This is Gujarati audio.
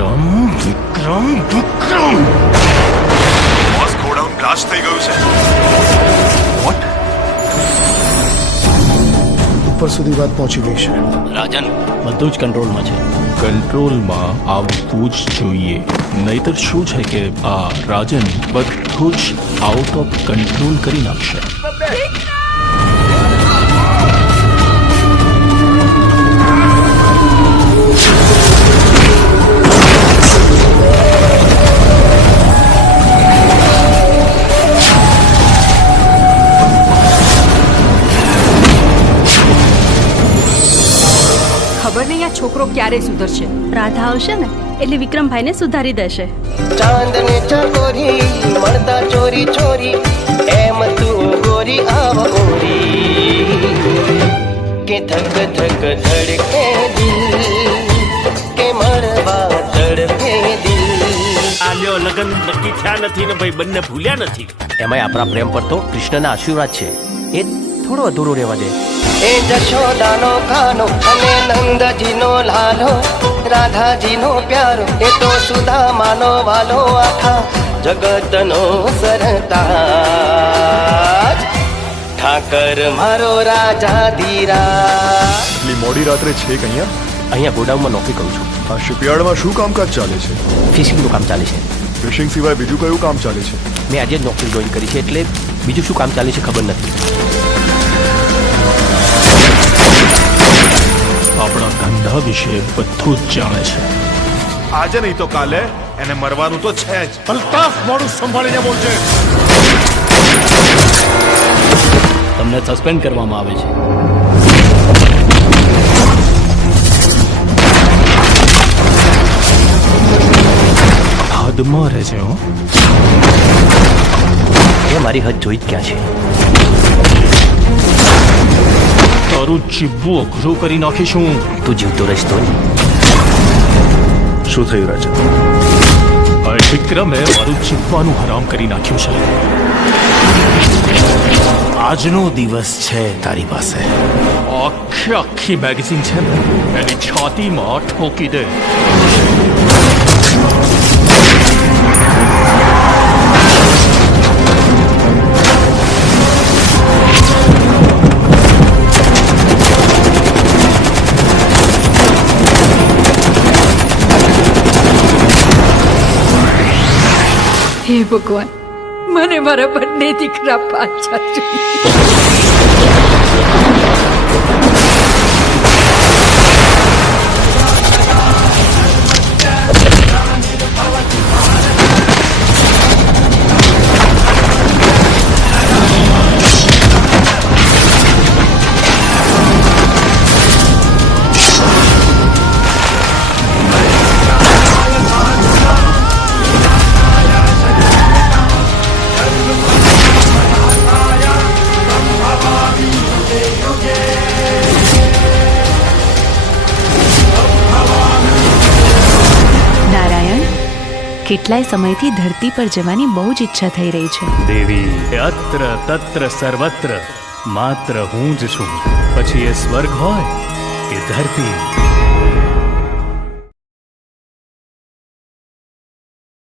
વિક્રમ વિક્રમ વિક્રમ બોસ ગોડાઉન બ્લાસ્ટ થઈ ગયું છે. વોટ? ઉપર સુધી વાત પહોંચી ગઈ છે. રાજન બધું જ કંટ્રોલમાં છે. કંટ્રોલમાં આવવું જ જોઈએ, નહીતર શું છે કે આ રાજન બધું જ આઉટ ઓફ કંટ્રોલ કરી નાખશે. ખબર નહીં આ છોકરો ક્યારે સુધરશે. રાધા આવશે ને એટલે વિક્રમભાઈને સુધારી દેશે. ચાંદને ચકોરી મળતા ચોરી ચોરી એમ તું ગોરી આવ ઓરી કે ધક ધક ધડકે દિલ કે મળવા તડપે દિલ. આલ્યો લગન નક્કી થયા નથી ને ભાઈ બંને ભૂલ્યા નથી. એમાંય આપણા પ્રેમ પર તો કૃષ્ણના આશીર્વાદ છે, એ થોડો અધૂરો રહેવા દે. એ જશોદાનો ખાનો અને નંદજીનો લાલો, રાધાજીનો પ્યારો એ તો સુદામાનો વાલો, આખા જગતનો સરતાજ ઠાકર મારો રાજા ધીરા. એટલી મોડી રાત્રે છે કે અહીંયા ગોડાઉનમાં નોકરી કરું છું. આ શિપયાર્ડમાં શું કામકાજ ચાલે છે? ફિશિંગનું કામ ચાલે છે. ફિશિંગ સિવાય બીજું કયું કામ ચાલે છે? મેં આજે જ નોકરી જોઈન કરી છે એટલે બીજું શું કામ ચાલે છે ખબર નથી. આપણા ધંધા વિશે બધું જ જાણે છે. આજે નહીં તો કાલે એને મરવાનું તો છે જ. અલ્તાફ, મોડું સંભાળીને બોલજે. તમને સસ્પેન્ડ કરવામાં આવે છે. હદમાં રહેશે. હો, એ મારી હદ જોઈ જ ક્યાં છે. તારું જીવવું અઘરું કરી નાખીશું. તું જીવતો રહીશ તો શું થયું રાજન? વિક્રમે મારું જીવવાનું હરામ કરી નાખ્યું છે. આજનો દિવસ છે તારી પાસે. આખી મેગેઝિન છે ને એની છાતીમાં ઠોકી દે. હે ભગવાન, મને મારા બંને દીકરા પાછા જોઈએ. કેટલાય સમયથી ધરતી પર જવાની બહુ જ ઈચ્છા થઈ રહી છે. દેવી અત્ર તત્ર સર્વત્ર માત્ર હું જ છું. પછી એ સ્વર્ગ હોય કે ધરતી.